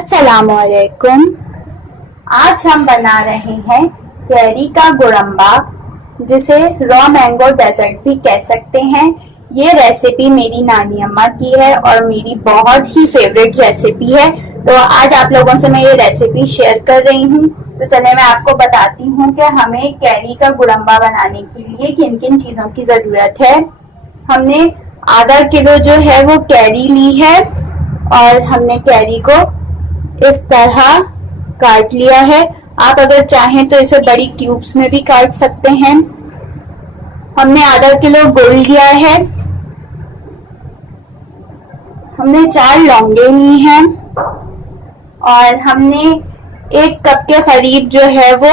अस्सलामुअलैकुम। आज हम बना रहे हैं कैरी का गुड़म्बा, जिसे रॉ मैंगो डेजर्ट भी कह सकते हैं। ये रेसिपी मेरी नानी अम्मा की है और मेरी बहुत ही फेवरेट रेसिपी है, तो आज आप लोगों से मैं ये रेसिपी शेयर कर रही हूँ। तो चलिए मैं आपको बताती हूँ कि हमें कैरी का गुड़म्बा बनाने के लिए किन किन चीजों की जरूरत है। हमने आधा किलो जो है वो कैरी ली है और हमने कैरी को इस तरह काट लिया है। आप अगर चाहें तो इसे बड़ी क्यूब्स में भी काट सकते हैं। हमने आधा किलो गुड़ लिया है। हमने 4 लौंगे ली हैं और हमने 1 कप के करीब जो है वो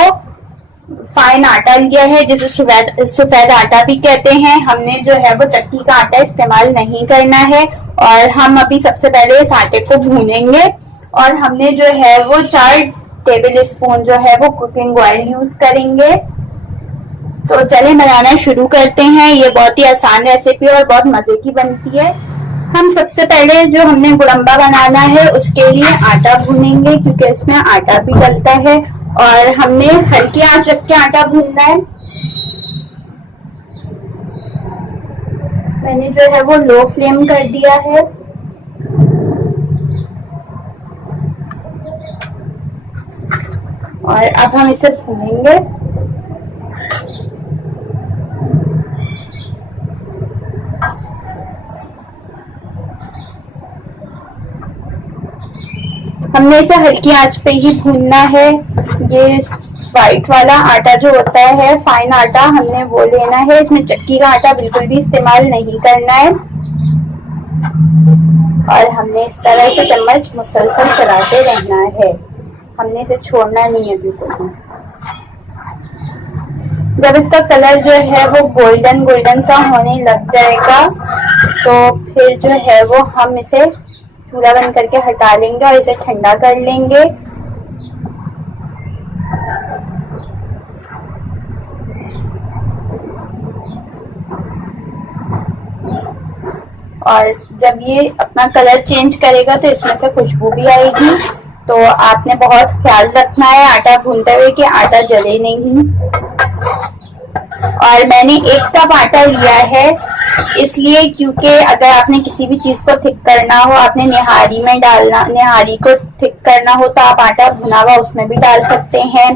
फाइन आटा लिया है, जिसे सफेद आटा भी कहते हैं। हमने जो है वो चक्की का आटा इस्तेमाल नहीं करना है और हम अभी सबसे पहले इस आटे को भूनेंगे। और हमने जो है वो 4 टेबल स्पून जो है वो कुकिंग ऑयल यूज करेंगे। तो चलिए बनाना शुरू करते हैं। ये बहुत ही आसान रेसिपी और बहुत मजे की बनती है। हम सबसे पहले जो हमने गुड़म्बा बनाना है उसके लिए आटा भूनेंगे, क्योंकि इसमें आटा भी डलता है और हमने हल्की आंच रख के आटा भूनना है। मैंने जो है वो लो फ्लेम कर दिया है। और अब हम इसे भूनेंगे। हमने इसे हल्की आंच पे ही भूनना है। ये व्हाइट वाला आटा जो होता है, फाइन आटा, हमने वो लेना है। इसमें चक्की का आटा बिल्कुल भी इस्तेमाल नहीं करना है। और हमने इस तरह से चम्मच मुसलसल चलाते रहना है, हमने इसे छोड़ना नहीं है बिल्कुल भी। जब इसका कलर जो है वो गोल्डन गोल्डन सा होने लग जाएगा तो फिर जो है वो हम इसे चूल्हा बंद करके हटा लेंगे और इसे ठंडा कर लेंगे। और जब ये अपना कलर चेंज करेगा तो इसमें से खुशबू भी आएगी। तो आपने बहुत ख्याल रखना है आटा भूनते हुए कि आटा जले नहीं। और मैंने 1 कप आटा लिया है इसलिए क्योंकि अगर आपने किसी भी चीज को थिक करना हो, आपने निहारी में डालना, निहारी को थिक करना हो तो आप आटा भुना हुआ उसमें भी डाल सकते हैं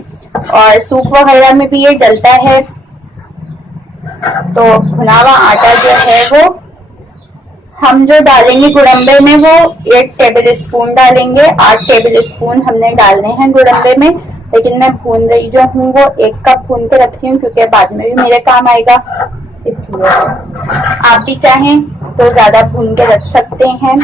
और सूप वगैरह में भी ये डलता है। तो भुना हुआ आटा जो है वो हम जो डालेंगे गुड़म्बे में वो 1 टेबल स्पून डालेंगे। 8 टेबल स्पून हमने डालने हैं गुड़म्बे में, लेकिन मैं भून रही जो हूँ वो 1 कप भून के रखी हूँ क्योंकि बाद में भी मेरे काम आएगा, इसलिए। आप भी चाहें तो ज्यादा भून के रख सकते हैं।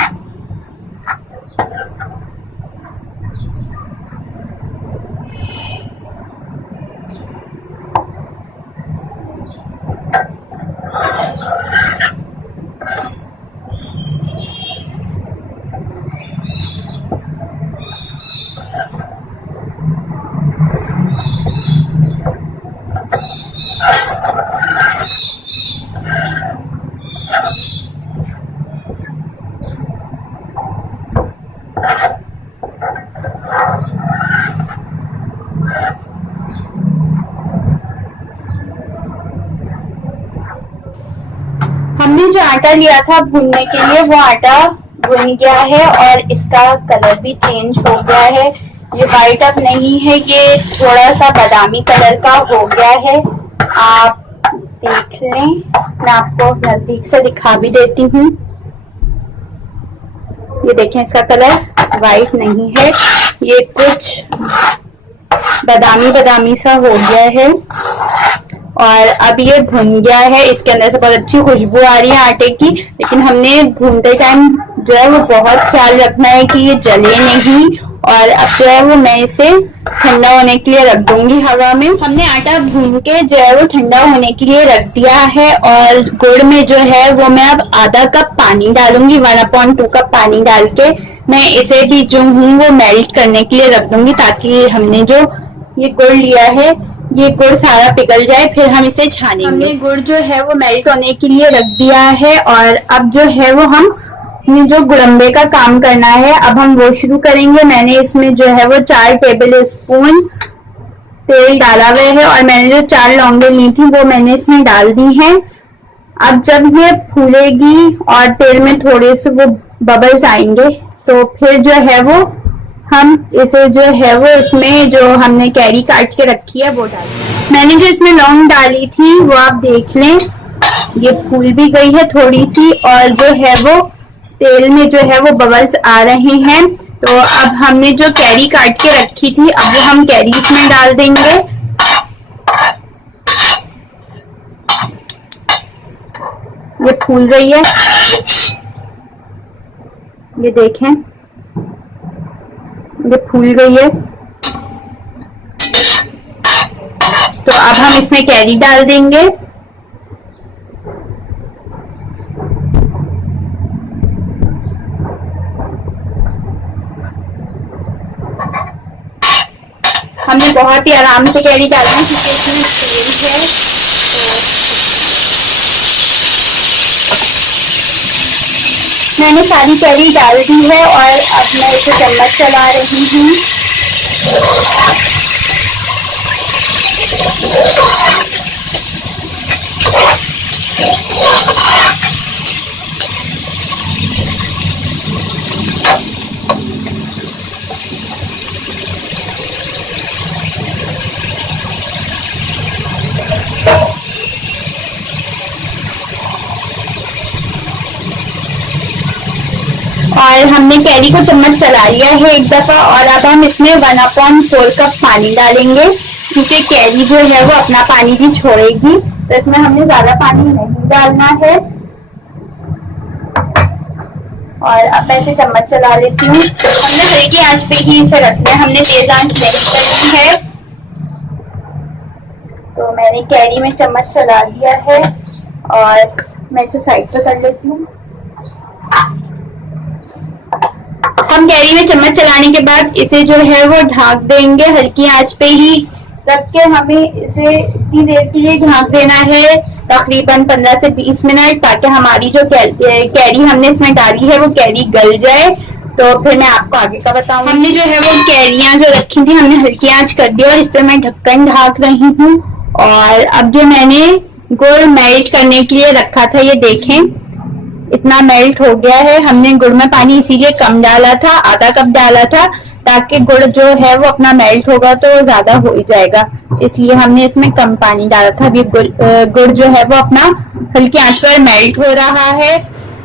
हमने जो आटा लिया था भूनने के लिए वो आटा भुन गया है और इसका कलर भी चेंज हो गया है। ये वाइट अब नहीं है, ये थोड़ा सा बादामी कलर का हो गया है। आप देख लें, मैं आपको नजदीक से दिखा भी देती हूँ। ये देखें, इसका कलर वाइट नहीं है, ये कुछ बादामी बादामी सा हो गया है और अब ये भुन गया है। इसके अंदर से बहुत अच्छी खुशबू आ रही है आटे की, लेकिन हमने भूनते टाइम जो है वो बहुत ख्याल रखना है कि ये जले नहीं। और अब जो है वो मैं इसे ठंडा होने के लिए रख दूंगी हवा में। हमने आटा भून के जो है वो ठंडा होने के लिए रख दिया है और गुड़ में जो है वो मैं अब आधा कप पानी डालूंगी। 1/2 कप पानी डाल के मैं इसे भी जो हूँ वो मेल्ट करने के लिए रख दूंगी, ताकि हमने जो ये गुड़ लिया है ये गुड़ सारा पिघल जाए, फिर हम इसे छानेंगे। हमने गुड़ जो है वो मेल्ट होने के लिए रख दिया है और अब जो है वो हम ये जो गुड़म्बे का काम करना है अब हम वो शुरू करेंगे। मैंने इसमें जो है वो 4 टेबल स्पून तेल डाला हुआ है और मैंने जो 4 लौंगे ली थी वो मैंने इसमें डाल दी हैं। अब जब ये फूलेगी और तेल में थोड़े से वो बबल्स आएंगे तो फिर जो है वो हम इसे जो है वो इसमें जो हमने कैरी काट के रखी है वो डालें। मैंने जो इसमें लौंग डाली थी वो आप देख लें, ये फूल भी गई है थोड़ी सी और जो है वो तेल में जो है वो बबल्स आ रहे हैं। तो अब हमने जो कैरी काट के रखी थी अब वो हम कैरी इसमें डाल देंगे। ये फूल रही है, ये देखें ये फूल गई है। तो अब हम इसमें कैरी डाल देंगे। हमने बहुत ही आराम से कैरी डाली है। मैंने सारी कैरी डाल दी है और अब मैं इसे चम्मच चला रही हूँ। और हमने कैरी को चम्मच चला लिया है एक दफा और अब हम इसमें 1/4 कप पानी डालेंगे क्योंकि कैरी जो है वो अपना पानी भी छोड़ेगी, तो इसमें हमने ज्यादा पानी नहीं डालना है। और अब मैं इसे चम्मच चला लेती हूँ। हमने हल्की आंच पे ही इसे रखना है, हमने तेज आंच नहीं करनी है। तो मैंने कैरी में चम्मच चला दिया है और मैं इसे साइड पे कर लेती हूँ। हम कैरी में चम्मच चलाने के बाद इसे जो है वो ढक देंगे हल्की आंच पे ही रख के। हमें इसे इतनी देर के लिए ढक देना है तकरीबन 15 से 20 मिनट, ताकि हमारी जो कैरी हमने इसमें डाली है वो कैरी गल जाए। तो फिर मैं आपको आगे का बताऊंगी। हमने जो है वो कैरियां जो रखी थी हमने हल्की आंच कर दी और इस पर मैं ढक्कन ढक रही हूँ। और अब जो मैंने गुड़ मेल्ट करने के लिए रखा था ये देखें इतना मेल्ट हो गया है। हमने गुड़ में पानी इसीलिए कम डाला था, आधा कप डाला था, ताकि गुड़ जो है वो अपना मेल्ट होगा तो ज्यादा हो ही जाएगा, इसलिए हमने इसमें कम पानी डाला था। अभी गुड़ जो है वो अपना हल्की आंच पर मेल्ट हो रहा है।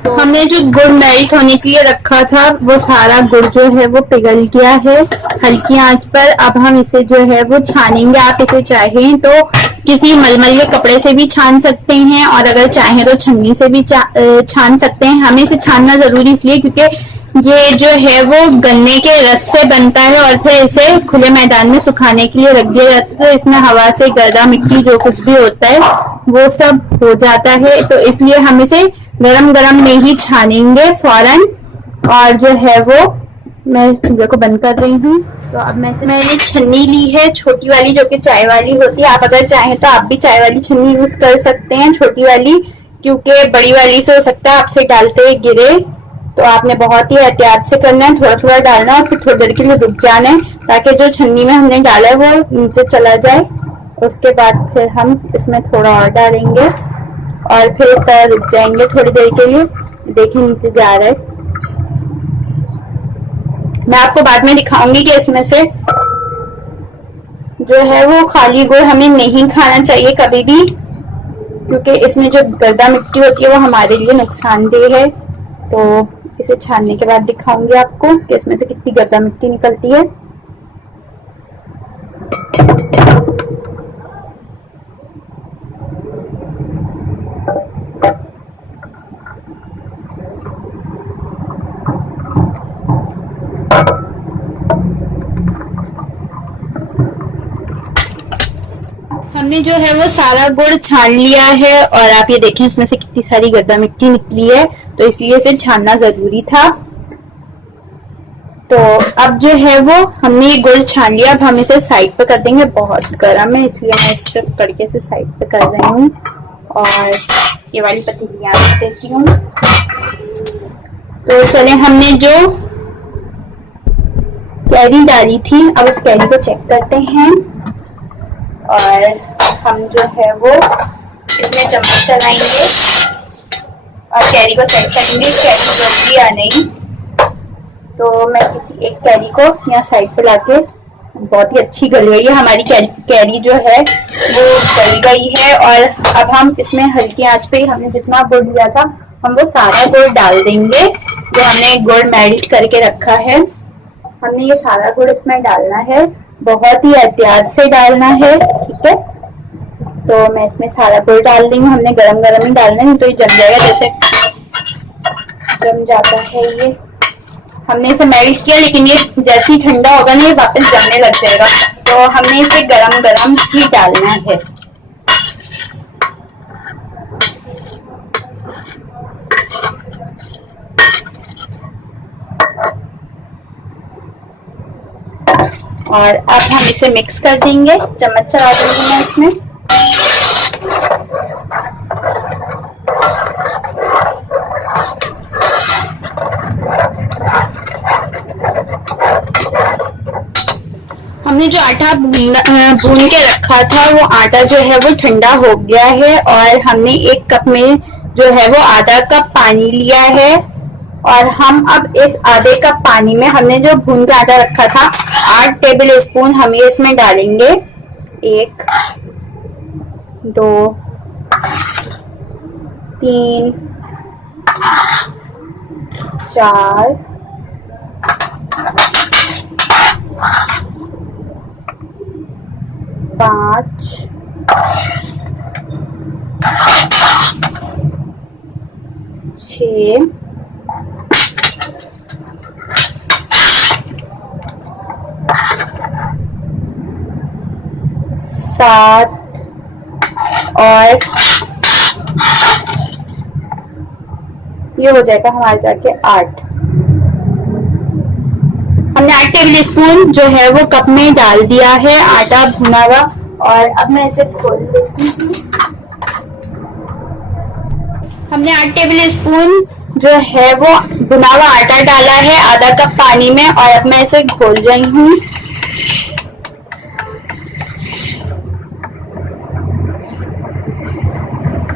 तो हमने जो गुड़ मेल्ट होने के लिए रखा था वो सारा गुड़ जो है वो पिघल गया है हल्की आंच पर। अब हम इसे जो है वो छानेंगे। आप इसे चाहें तो किसी मलमल के कपड़े से भी छान सकते हैं और अगर चाहें तो छन्नी से भी छान सकते हैं। हमें इसे छानना जरूरी इसलिए क्योंकि ये जो है वो गन्ने के रस से बनता है और फिर इसे खुले मैदान में सुखाने के लिए रख दिया जाता है। तो इसमें हवा से गर्दा मिट्टी जो कुछ भी होता है वो सब हो जाता है, तो इसलिए हम इसे गरम गरम में ही छानेंगे फौरन। और जो है वो मैं चूल्हे को बंद कर रही हूँ। तो अब मैंने छन्नी ली है छोटी वाली जो कि चाय वाली होती है। आप अगर चाहें तो आप भी चाय वाली छन्नी यूज कर सकते हैं, छोटी वाली, क्योंकि बड़ी वाली से हो सकता है आपसे डालते हुए गिरे। तो आपने बहुत ही एहतियात से करना है, थोड़ा थोड़ा डालना और फिर थोड़ी देर के लिए रुक जाना है ताकि जो छन्नी में हमने डाला है वो नीचे चला जाए। उसके बाद फिर हम इसमें थोड़ा और डालेंगे और फिर इस तरह रुक जाएंगे थोड़ी देर के लिए। देखिए नीचे जा रहा है। मैं आपको बाद में दिखाऊंगी कि इसमें से जो है वो खाली गुड़ हमें नहीं खाना चाहिए कभी भी, क्योंकि इसमें जो गर्दा मिट्टी होती है वो हमारे लिए नुकसानदेह है। तो इसे छानने के बाद दिखाऊंगी आपको कि इसमें से कितनी गर्दा मिट्टी निकलती है। हमने जो है वो सारा गुड़ छान लिया है और आप ये देखें इसमें से कितनी सारी गर्दा मिट्टी निकली है, तो इसलिए इसे छानना जरूरी था। तो अब जो है वो हमने ये गुड़ छान लिया। अब हम इसे साइड पे कर देंगे, बहुत गर्म है इसलिए मैं इसे कड़के से साइड पे कर रही हूँ। और ये वाली पतीलियाँ रख देती हूँ। तो चले, हमने जो कैरी डाली थी अब उस कैरी को चेक करते हैं। और हम जो है वो इसमें चम्मच चलाएंगे और कैरी को चेक करेंगे कैरी गली या नहीं। तो मैं किसी एक कैरी को यहाँ साइड पे लाके, बहुत ही अच्छी गल गई है हमारी कैरी जो है वो गल गई है। और अब हम इसमें हल्की आंच पे हमने जितना गुड़ लिया था हम वो सारा गुड़ डाल देंगे, जो हमने गुड़ मेल्ट करके रखा है। हमने ये सारा गुड़ इसमें डालना है, बहुत ही एहतियात से डालना है, ठीक है। तो मैं इसमें सारा गुड़ डाल रही हूँ, हमने गरम गरम ही डालना है तो ये जम जाएगा, जैसे जम जाता है ये। हमने इसे मेल्ट किया लेकिन ये जैसे ही ठंडा होगा ना ये वापस जमने लग जाएगा, तो हमने इसे गरम गरम ही डालना है। और अब हम इसे मिक्स कर देंगे, चम्मच चला देंगे मैं इसमें। हमने जो आटा भून के रखा था वो आटा जो है वो ठंडा हो गया है और हमने एक कप में जो है वो आधा कप पानी लिया है। और हम अब इस आधे कप पानी में हमने जो भून के आटा रखा था 8 टेबल स्पून हम ये इसमें डालेंगे। 1 2 3 4 5 6 7 और ये हो जाएगा हमारे जाके 8। हमने 8 टेबल स्पून जो है वो कप में डाल दिया है आटा भुना हुआ। और अब मैं इसे खोल लेती हूँ। हमने 8 टेबल स्पून जो है वो भुना हुआ आटा डाला है आधा कप पानी में, और अब मैं इसे घोल रही हूँ।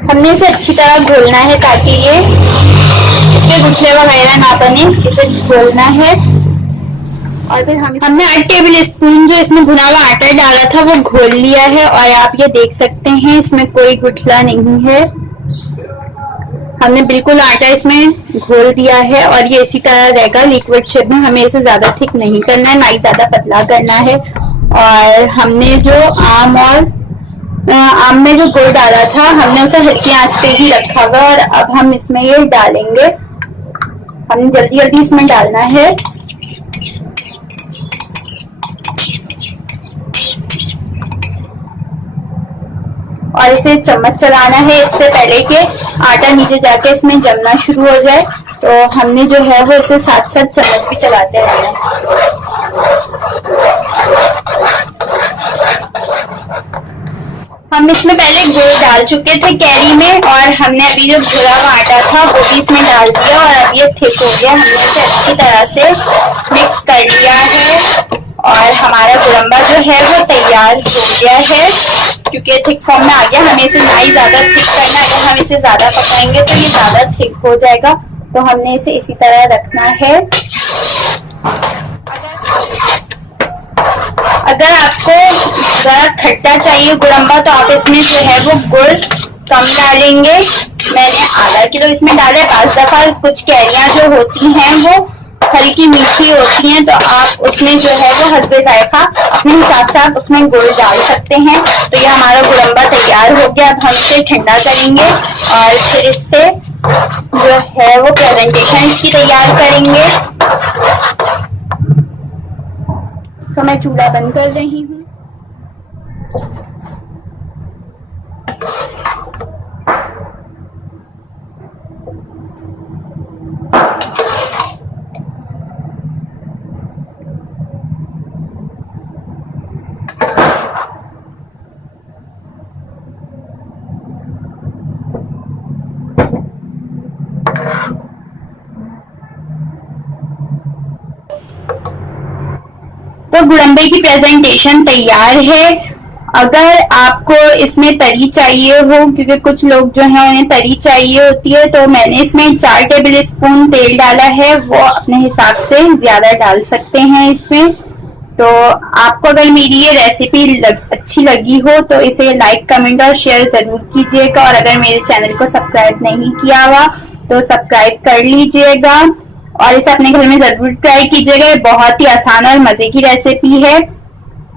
हमने इसे अच्छी तरह घोलना है ताकि ये इसके गुठले वगैरह ना बने, इसे घोलना है। और फिर हमने 8 टेबल स्पून जो इसमें भुना हुआ आटा डाला था वो घोल लिया है और आप ये देख सकते हैं इसमें कोई गुठला नहीं है। हमने बिल्कुल आटा इसमें घोल दिया है और ये इसी तरह रहेगा लिक्विड शेप में, हमें इसे ज्यादा थिक नहीं करना है ना ही ज्यादा पतला करना है। और हमने जो आम में जो गुड़ डाला था हमने उसे हल्की आंच पे ही रखा हुआ और अब हम इसमें ये डालेंगे। हमने जल्दी जल्दी इसमें डालना है। और इसे चम्मच चलाना है इससे पहले कि आटा नीचे जाके इसमें जमना शुरू हो जाए। तो हमने जो है वो इसे साथ साथ चम्मच भी चलाते रहना है। हम इसमें पहले गुड़ डाल चुके थे कैरी में और हमने अभी जो घोला हुआ आटा था वो भी इसमें डाल दिया और अब ये थिक हो गया। हमने इसे अच्छी तरह से मिक्स कर लिया है और हमारा गुरम्बा जो है वो तैयार हो गया है, क्योंकि थिक फॉर्म में आ गया। हमें इसे ना ही ज्यादा थिक करना है, अगर हम इसे ज्यादा पकाएंगे तो ये ज्यादा थिक हो जाएगा। तो हमने इसे इसी तरह रखना है। अगर आपको जरा खट्टा चाहिए गुरम्बा तो आप इसमें जो है वो गुड़ कम डालेंगे। मैंने आधा किलो इसमें डाला है। 5 दफा कुछ कैरियां जो होती हैं वो हल्की मीठी होती हैं, तो आप उसमें जो है वो हस्बे जायका अपने हिसाब से आप उसमें गुड़ डाल सकते हैं। तो ये हमारा गुरम्बा तैयार हो गया। अब हम इसे ठंडा करेंगे और फिर इससे जो है वो प्रेजेंटेशन इसकी तैयार करेंगे। तो मैं चूल्हा बंद कर रही हूँ। गुड़म्बे की प्रेजेंटेशन तैयार है। अगर आपको इसमें तरी चाहिए हो, क्योंकि कुछ लोग जो है उन्हें तरी चाहिए होती है, तो मैंने इसमें 4 टेबल स्पून तेल डाला है। वो अपने हिसाब से ज्यादा डाल सकते हैं इसमें। तो आपको अगर मेरी ये रेसिपी अच्छी लगी हो तो इसे लाइक, कमेंट और शेयर जरूर कीजिएगा। और अगर मेरे चैनल को सब्सक्राइब नहीं किया हुआ तो सब्सक्राइब कर लीजिएगा और इसे अपने घर में जरूर ट्राई कीजिएगा। बहुत ही आसान और मजे की रेसिपी है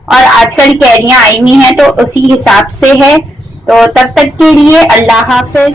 और आजकल कैरियां आई हुई हैं तो उसी हिसाब से है। तो तब तक के लिए अल्लाह हाफिज।